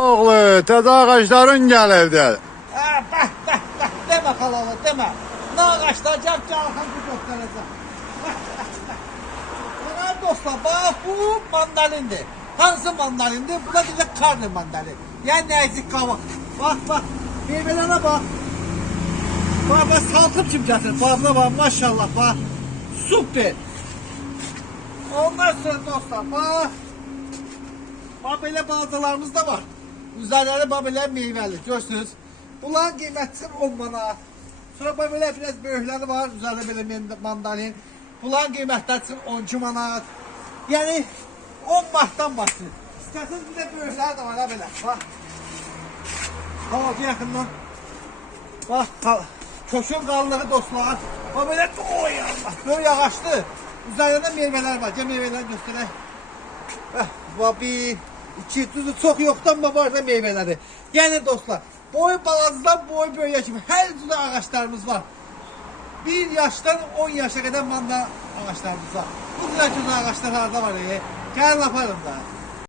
Oğlu, təzə ağacların gəlirdi. Bak, deme kalalı deme. Ne ağaçlar cavcağın bu göstereceğim. Bana dostlar bak bu mandalindir. Hansı mandalindir? Bu da bir karne mandalin. Yani nazik kavak. Bak meyvelere bak. Bak saltım çimcasın. Bak maşallah bak. Süper. Ondan sonra dostlar bak. Böyle bazılarımız da var. Üzerleri böyle meyveli. Görürsünüz. Bunların kıymetisi 10 manat. Sonra böyle biraz böyükleri var. Üzerinde böyle mandalin. Bunların kıymetleri 12 manat. Yani 10 manattan başlıyor. İsterseniz bir de böyükler de var ha böyle. Bak. Havacı yakından. Bak köşün kalınlığı dostlar. Bak böyle oy Allah. Böyle yağışlı. Üzerinde meyveler var. Gel meyveler göstereyim. Bak bir iki tuzu çok yoktan mı var da meyveleri. Yani dostlar boy balazdan boy böyle kimi her türlü ağaçlarımız var. 1 yaştan 10 yaşa kadar manda ağaçlarımız var. Bu güzel ağaçlar harda var ya. Gelin yaparım da.